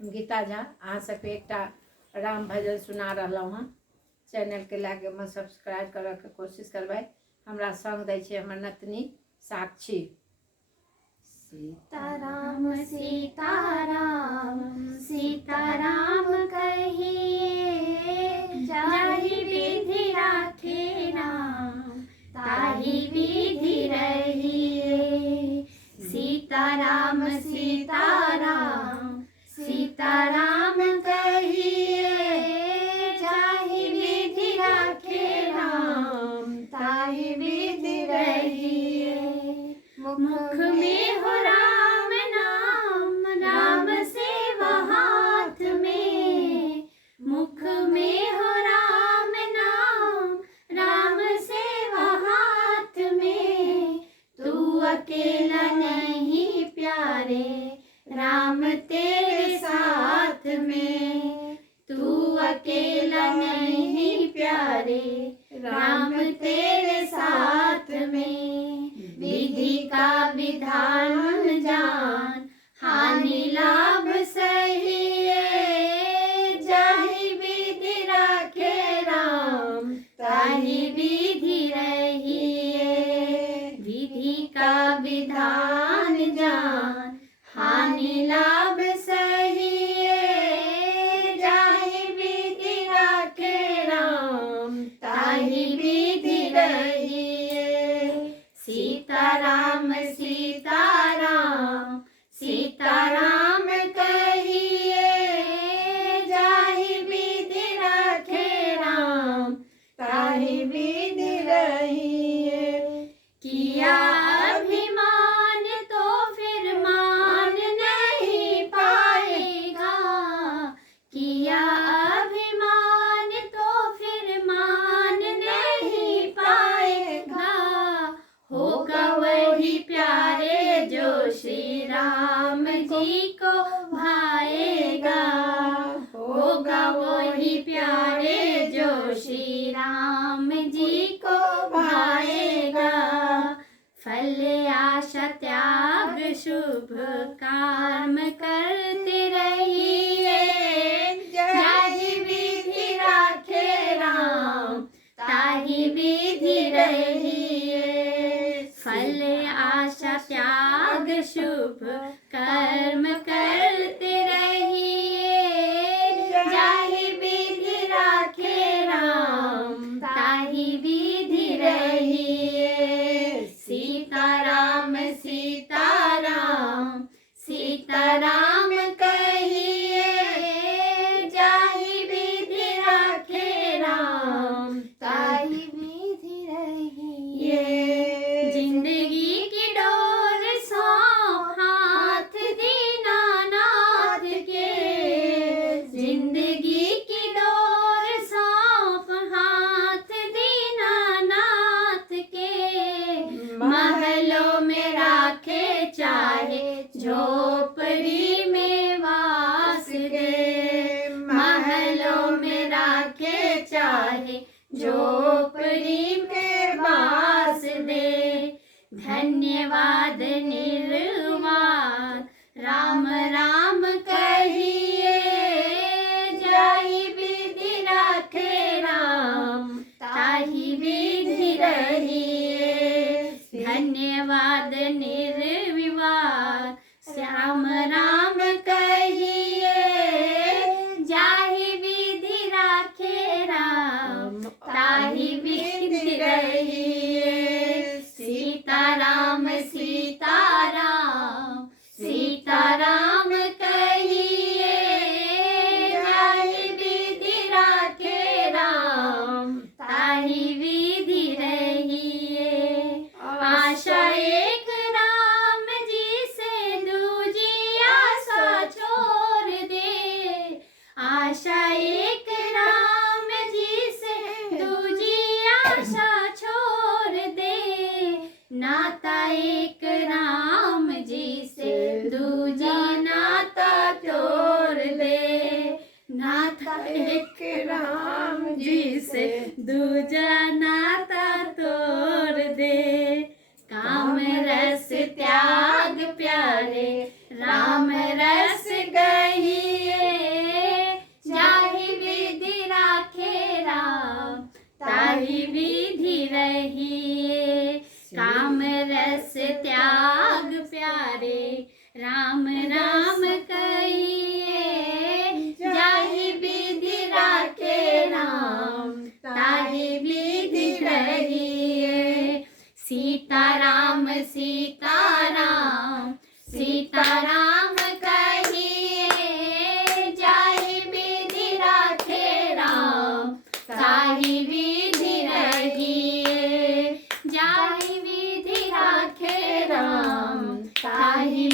हम गीता झा अहाँ सबके एकटा राम भजन सुना रहलहुँ हँ। चैनलके लाके हम सब्सक्राइब करऽके कोशिश करबै। हमरा संग दै छै हमर नतनी साक्षी। सीताराम सीताराम सीताराम कहिए, जाहि विधि राखे राम ताहि विधि रहिए। सीताराम सीताराम सीताराम कहिए, जाहि विधि राखे राम ताहि विधि रहिए। मुख में हो राम नाम, राम सेवा हाथ में। मुख में हो राम नाम, राम सेवा हाथ में। तू अकेला नहीं प्यारे, राम तेरे साथ में। तू अकेला नहीं प्यारे, राम तेरे साथ में। विधि का विधान जान, हानि लाभ सहिए। जाहि विधि राखे राम ताहि विधि रहिए। विधि का विधान जान, हानि लाभ सहिए। जाहि विधि राखे राम ताहि विधि रहिए। सीताराम सीताराम सीताराम कहिए, जाहि विधि राखे राम ताहि विधि रहिए। किया अभिमान तो फिर मान नहीं पाएगा। किया अभिमान तो फिर मान नहीं पाएगा। होगा वही प्यारे जो श्री राम जी को भाएगा। होगा वही प्यारे जो श्री राम जी को भाएगा। फल आशा त्याग शुभ कर्म करते रहिए। जाहि विधि राखे राम ताहि विधि रहिए। फल आशा त्याग शुभ कर्म करते रहिए। जाहि विधि राखे राम ताहि विधि रहिए। सीताराम सीताराम सीताराम कहिए, जाहि विधि राखे राम ताहि विधि रहिए। जिंदगी की डोर सौंप हाथ दीनानाथ के। जिंदगी की डोर सौंप हाथ दीनानाथ के। महलों में राखे चाहे झोपड़ी में वास दे। महलों में राखे चाहे झोपड़ी में वास दे। धन्यवाद निर्वाण राम राम कहिए। जाहि विधि राखे राम ताहि विधि रहिए। धन्यवाद निर्विवाद श्याम राम कहिए। जाहि विधि राखे राम ताहि विधि रहिए। सीताराम सीताराम सीताराम कहिए, जाहि विधि राखे राम ताहि विधि रहिए। आशा एक राम जी से दूजी आशा छोड़ दे। आशा एक राम जी से दूजी आशा छोड़ दे। नाता एक राम जी से दूजा नाता तोड़ दे। नाता एक राम जी से दूजा नाता तोड़ दे। काम रस त्याग प्यारे राम रस गहिए। राम राम कहिए जाहि विधि राखे राम ताहि विधि रहिए सीताराम सीताराम सीताराम कहिए जाहि विधि राखे राम ताहि विधि रहिए जाहि विधि राखे राम ताहि